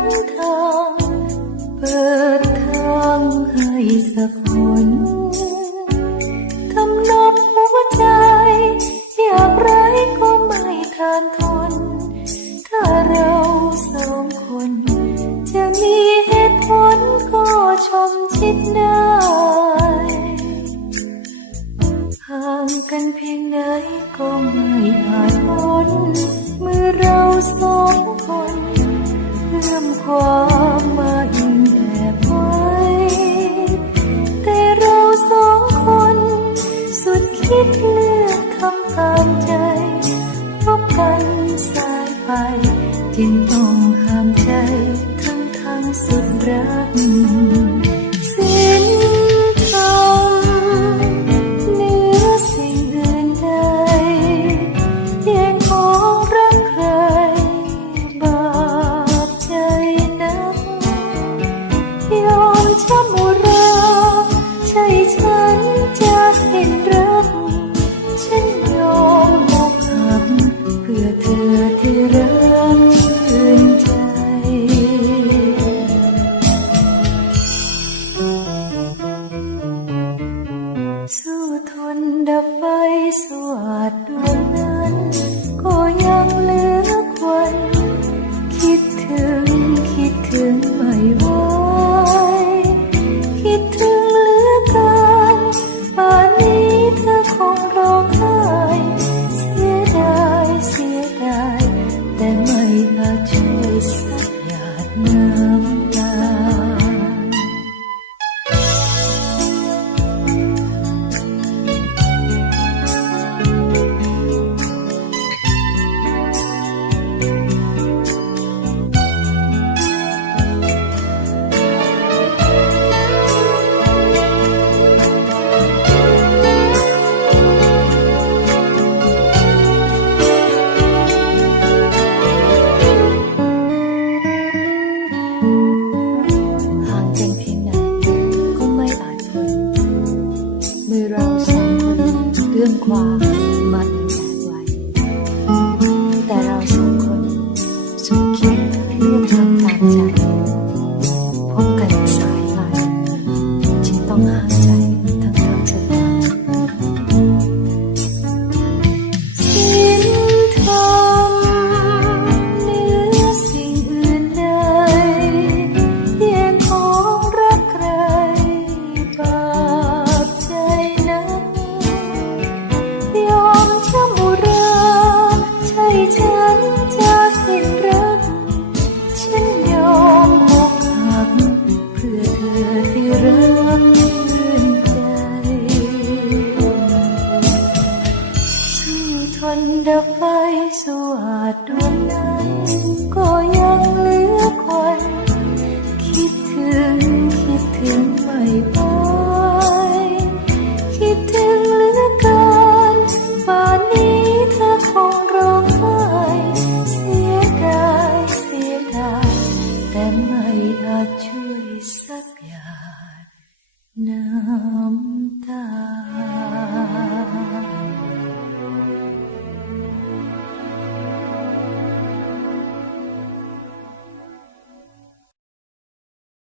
นทางเปิดทางให้สักคนทำนบหัวใจ อยากไรก็ไม่ทานทน ถ้าเราสองคน จะมีเหตุผลก็ชมชิดได้ห่างกันเพียงไหนก็ไม่อาจพ้น ความมาอิงแอบไว้แต่เราสองคนสุดคิดเลือกคำตามใจ พบกันสายไป จึงต้องห้ามใจทั้งทางสุดรัก ดับไฟสวัสด ความมาอิงแอบไว้ แต่เราสองคนสุดคิดเลือกทำตามใจ พบกันสายไปจึงต้องห้ามใจ ดับไฟสวัสดดวงนั้น ก็ยังเหลือควันคิดถึงคิดถึงไม่ไหคิดถึงเหลือเกินป่านนี้เธอคงร้องไห้เสียดายเสียดายแต่ไม่อาจช่วยสักหยาดน้ำตา